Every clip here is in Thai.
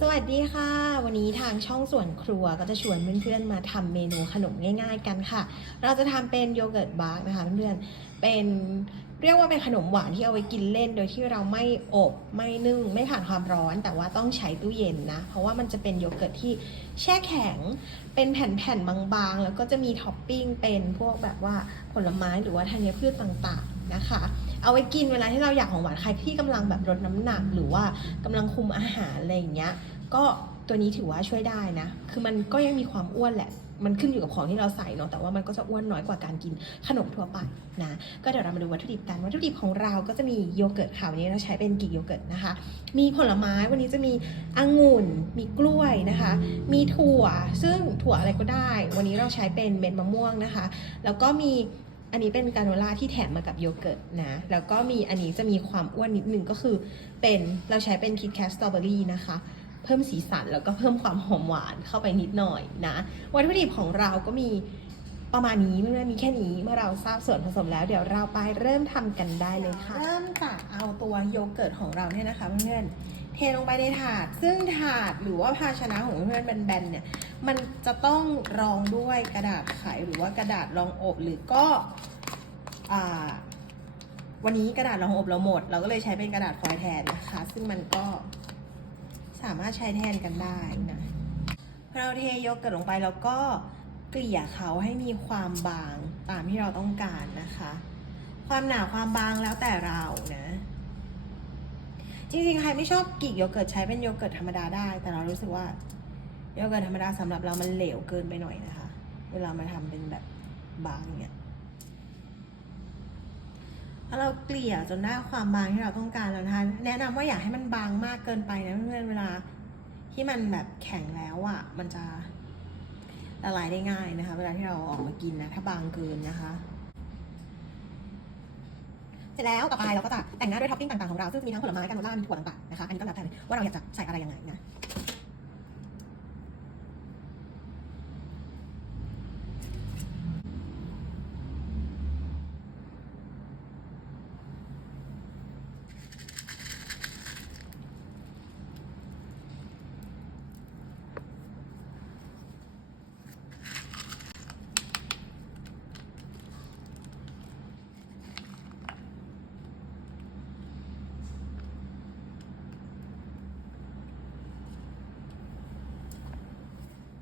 สวัสดีค่ะ วันนี้ทางช่องส่วนครัวก็จะชวนเพื่อนๆมาทำเมนูขนมง่ายๆกันค่ะ เราจะทำเป็นโยเกิร์ตบาร์กนะคะเพื่อนๆเป็นเรียกว่าเป็นขนมหวานที่เอาไว้กินเล่น โดยที่เราไม่อบไม่นึ่งไม่ผ่านความร้อน แต่ว่าต้องใช้ตู้เย็นนะ เพราะว่ามันจะเป็นโยเกิร์ตที่แช่แข็ง เป็นแผ่นๆบางๆ แล้วก็จะมีท็อปปิ้งเป็นพวกแบบว่าผลไม้หรือว่าธัญพืชต่างๆนะคะ เอาไว้กินเวลาที่เราอยากของหวานใครที่กำลังแบบลดน้ำหนัก หรือว่ากำลังคุมอาหารอะไรอย่างเงี้ย ก็ตัวนี้ถือว่าช่วยได้นะ คือมันก็ยังมีความอ้วนแหละ มันขึ้นอยู่กับของที่เราใส่เนาะ แต่ว่ามันก็จะอ้วนน้อยกว่าการกินขนมทั่วไปนะ ก็เดี๋ยวเรามาดูวัตถุดิบกัน วัตถุดิบของเราก็จะมีโยเกิร์ตค่ะ วันนี้เราใช้เป็นกรีกโยเกิร์ตนะคะ มีผลไม้วันนี้จะมีองุ่น มีกล้วยนะคะ มีถั่ว ซึ่งถั่วอะไรก็ได้ วันนี้เราใช้เป็นเม็ดมะม่วงนะคะ แล้วก็มี อันนี้เป็นกราโนล่าที่แถมมากับโยเกิร์ตนะ แล้วก็มีอันนี้จะมีความอ้วนนิดนึงก็คือเป็นเราใช้เป็นคิดแคสตรอเบอรี่นะคะ เพิ่มสีสันแล้วก็เพิ่มความหอมหวานเข้าไปนิดหน่อยนะ วัตถุดิบของเราก็มีประมาณนี้เมื่อมีแค่นี้เมื่อเราทราบส่วนผสมแล้วเดี๋ยวเราไปเริ่มทำกันได้เลยค่ะ เริ่มจากเอาตัวโยเกิร์ตของเราเนี่ยนะคะเพื่อนๆเทลงไปในถาด ซึ่งถาดหรือว่าภาชนะของเพื่อนๆแบนๆเนี่ยมันจะต้องรองด้วยกระดาษไขหรือว่ากระดาษรองอบหรือก็อวันนี้กระดาษรองอบเราหมด เราก็เลยใช้เป็นกระดาษฟอยล์แทนนะคะ ซึ่งมันก็สามารถใช้แทนกันได้นะเราเทโยเกิร์ตลงไปแล้วก็เกลี่ยเขาให้มีความบางตามที่เราต้องการนะคะ ความหนาความบางแล้วแต่เรานะ จริงๆ ใครไม่ชอบกีกโยเกิร์ตใช้เป็นโยเกิร์ตธรรมดาได้ แต่เรารู้สึกว่า โยเกิร์ตธรรมดาสำหรับเรามันเหลวเกินไปหน่อยนะคะ เวลามาทำเป็นแบบบางอย่างเงี้ยเราเกลี่ยจนได้ความบางที่เราต้องการแล้วนะคะแนะนำว่าอย่าให้มันบางมากเกินไปนะเพื่อนๆเวลาที่มันแบบแข็งแล้วอะ่ะ มันจะละลายได้ง่ายนะคะ เวลาที่เราออกมากินนะถ้าบางเกินนะคะ เสร็จแล้วต่อไปเราก็จะแต่งหน้าด้วยท็อปปิ้งต่างๆของเราซึ่งมีทั้งผลไม้กาโนล่ามีถั่วต่างๆนะคะอันนี้ก็แล้วแต่ว่าเราอยากจะใส่อะไรยังไงนะ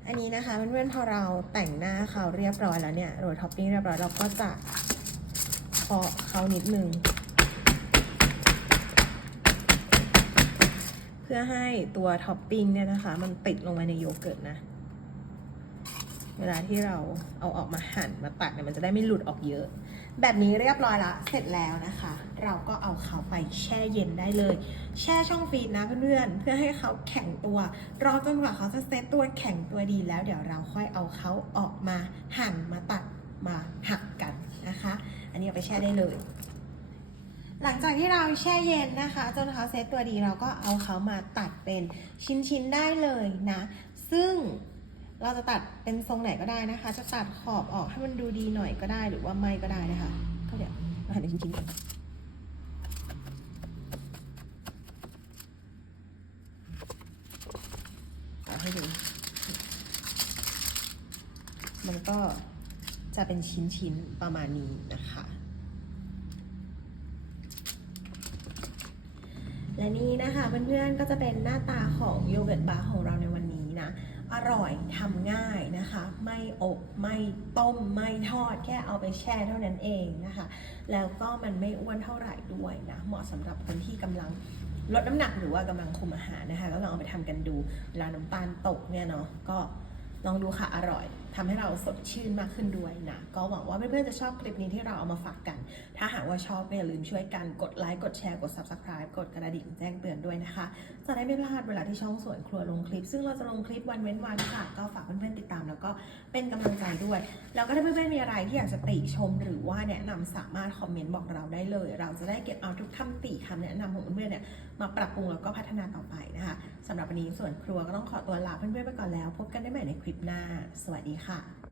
อันนี้นะคะเพื่อนๆพอเราแต่งหน้าเขาเรียบร้อยแล้วเนี่ยโรยท็อปปิ้งเรียบร้อยเราก็จะเคาะเขานิดนึง เพื่อให้ตัวท็อปปิ้งเนี่ยนะคะ มันติดลงไปในโยเกิร์ตนะ เวลาที่เราเอาออกมาหั่นมาตัดเนี่ยมันจะได้ไม่หลุดออกเยอะ แบบนี้เรียบร้อยละเสร็จแล้วนะคะ เราก็เอาเขาไปแช่เย็นได้เลย แช่ช่องฟรีซนะเพื่อนๆเพื่อให้เขาแข็งตัว รอจนกว่าเขาจะเซตตัวแข็งตัวดีแล้วเดี๋ยวเราค่อยเอาเขาออกมาหั่นมาตัดมาหักกันนะคะ อันนี้เอาไปแช่ได้เลย หลังจากที่เราแช่เย็นนะคะ จนเขาเซตตัวดีเราก็เอาเขามาตัดเป็นชิ้นๆได้เลยนะ ซึ่ง เราจะตัดเป็นทรงไหนก็ได้นะคะ จะตัดขอบออกให้มันดูดีหน่อยก็ได้หรือว่าไม่ก็ได้นะคะก็เดี๋ยวเราหั่นเป็นชิ้นๆก่อนเอให้ดู มันก็จะเป็นชิ้นๆประมาณนี้นะคะและนี่นะคะเพื่อนๆก็จะเป็นหน้าตาของโยเกิร์ตบาร์ของเราในวันนี้นะ อร่อยทำง่ายนะคะ ไม่อบไม่ต้มไม่ทอด แค่เอาไปแช่เท่านั้นเองนะคะ แล้วก็มันไม่อ้วนเท่าไหร่ด้วยนะ เหมาะสำหรับคนที่กำลังลดน้ำหนักหรือว่ากำลังคุมอาหารนะคะ ก็ลองเอาไปทำกันดูเวลาน้ำตาลตกเนี่ยเนาะก็ลองดูค่ะอร่อย ทำให้เราสดชื่นมากขึ้นด้วยนะ ก็หวังว่าเพื่อนๆจะชอบคลิปนี้ที่เราเอามาฝากกัน ถ้าหากว่าชอบก็อย่าลืมช่วยกันกดไลค์กดแชร์กด subscribe กดกระดิ่งแจ้งเตือนด้วยนะคะ จะได้ไม่พลาดเวลาที่ช่องสวนครัวลงคลิป ซึ่งเราจะลงคลิปวันเว้นวันค่ะ ก็ฝากเพื่อนๆติดตามแล้วก็เป็นกำลังใจด้วย แล้วก็ถ้าเพื่อนๆมีอะไรที่อยากจะติชม หรือว่าแนะนำสามารถคอมเมนต์บอกเราได้เลย เราจะได้เก็บเอาทุกคำติคำแนะนำของเพื่อนๆเนี่ยมาปรับปรุงแล้วก็พัฒนาต่อไปนะคะสำหรับวันนี้ส่วนครัวก็ต้องขอตัวลาเพื่อนๆไปก่อนแล้ว พบกันได้ใหม่ในคลิปหน้า สวัสดีค่ะ